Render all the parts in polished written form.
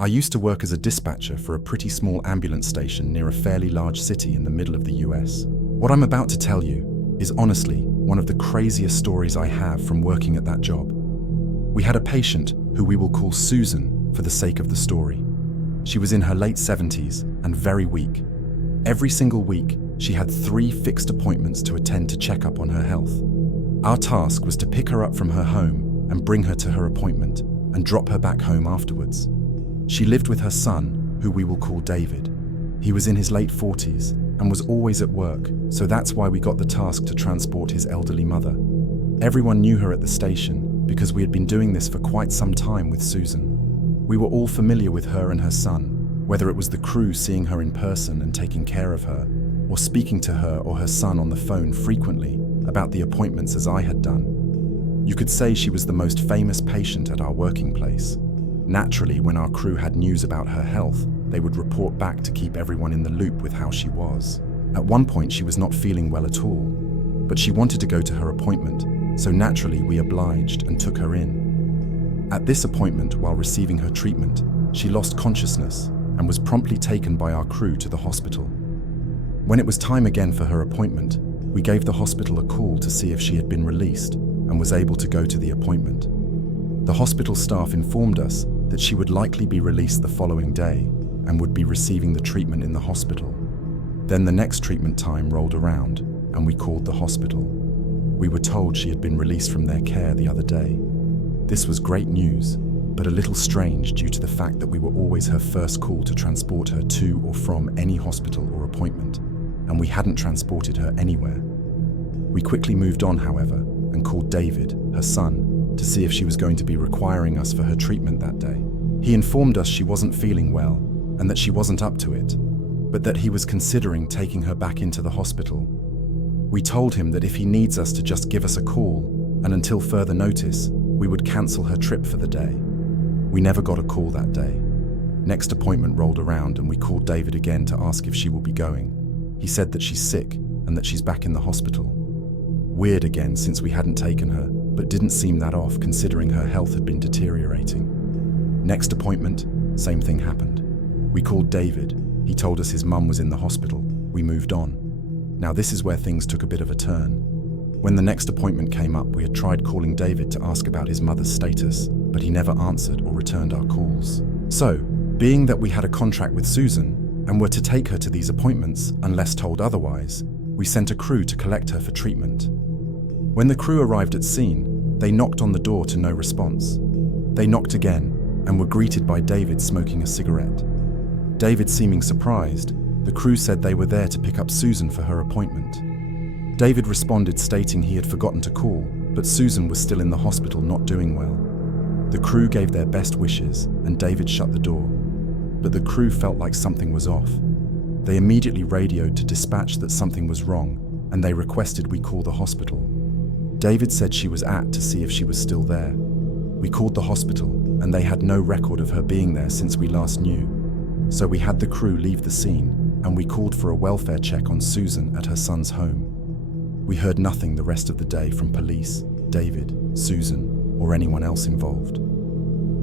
I used to work as a dispatcher for a pretty small ambulance station near a fairly large city in the middle of the US. What I'm about to tell you is honestly one of the craziest stories I have from working at that job. We had a patient who we will call Susan for the sake of the story. She was in her late 70s and very weak. Every single week, she had 3 fixed appointments to attend to check up on her health. Our task was to pick her up from her home and bring her to her appointment and drop her back home afterwards. She lived with her son, who we will call David. He was in his late 40s and was always at work, so that's why we got the task to transport his elderly mother. Everyone knew her at the station because we had been doing this for quite some time with Susan. We were all familiar with her and her son, whether it was the crew seeing her in person and taking care of her, or speaking to her or her son on the phone frequently about the appointments as I had done. You could say she was the most famous patient at our working place. Naturally, when our crew had news about her health, they would report back to keep everyone in the loop with how she was. At one point, she was not feeling well at all, but she wanted to go to her appointment, so naturally we obliged and took her in. At this appointment, while receiving her treatment, she lost consciousness and was promptly taken by our crew to the hospital. When it was time again for her appointment, we gave the hospital a call to see if she had been released and was able to go to the appointment. The hospital staff informed us that she would likely be released the following day and would be receiving the treatment in the hospital. Then the next treatment time rolled around and we called the hospital. We were told she had been released from their care the other day. This was great news, but a little strange due to the fact that we were always her first call to transport her to or from any hospital or appointment, and we hadn't transported her anywhere. We quickly moved on, however, and called David, her son, to see if she was going to be requiring us for her treatment that day. He informed us she wasn't feeling well and that she wasn't up to it, but that he was considering taking her back into the hospital. We told him that if he needs us to just give us a call, and until further notice, we would cancel her trip for the day. We never got a call that day. Next appointment rolled around and we called David again to ask if she will be going. He said that she's sick and that she's back in the hospital. Weird again, since we hadn't taken her, but didn't seem that off considering her health had been deteriorating. Next appointment, same thing happened. We called David. He told us his mum was in the hospital. We moved on. Now this is where things took a bit of a turn. When the next appointment came up, we had tried calling David to ask about his mother's status, but he never answered or returned our calls. So, being that we had a contract with Susan and were to take her to these appointments unless told otherwise, we sent a crew to collect her for treatment. When the crew arrived at scene, they knocked on the door to no response. They knocked again and were greeted by David smoking a cigarette. David seeming surprised, the crew said they were there to pick up Susan for her appointment. David responded stating he had forgotten to call, but Susan was still in the hospital not doing well. The crew gave their best wishes and David shut the door, but the crew felt like something was off. They immediately radioed to dispatch that something was wrong and they requested we call the hospital. David said she was to see if she was still there. We called the hospital and they had no record of her being there since we last knew. So we had the crew leave the scene and we called for a welfare check on Susan at her son's home. We heard nothing the rest of the day from police, David, Susan, or anyone else involved.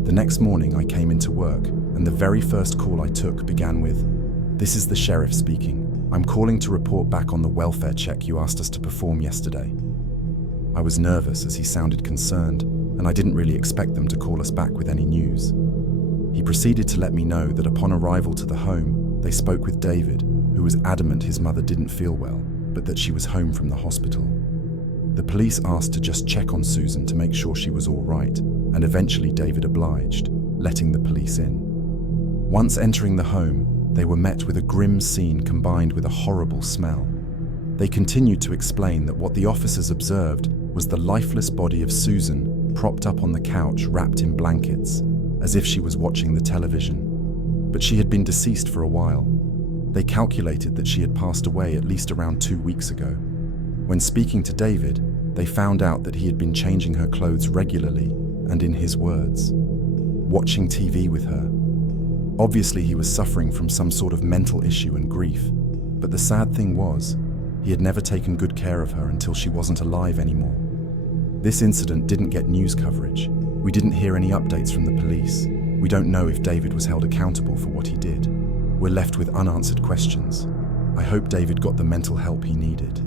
The next morning I came into work and the very first call I took began with, "This is the sheriff speaking. I'm calling to report back on the welfare check you asked us to perform yesterday." I was nervous as he sounded concerned, and I didn't really expect them to call us back with any news. He proceeded to let me know that upon arrival to the home, they spoke with David, who was adamant his mother didn't feel well, but that she was home from the hospital. The police asked to just check on Susan to make sure she was all right, and eventually David obliged, letting the police in. Once entering the home, they were met with a grim scene combined with a horrible smell. They continued to explain that what the officers observed was the lifeless body of Susan propped up on the couch wrapped in blankets, as if she was watching the television. But she had been deceased for a while. They calculated that she had passed away at least around 2 weeks ago. When speaking to David, they found out that he had been changing her clothes regularly and, in his words, watching TV with her. Obviously, he was suffering from some sort of mental issue and grief, but the sad thing was, he had never taken good care of her until she wasn't alive anymore. This incident didn't get news coverage. We didn't hear any updates from the police. We We don't know if David was held accountable for what he did. We're left with unanswered questions. I hope David got the mental help he needed.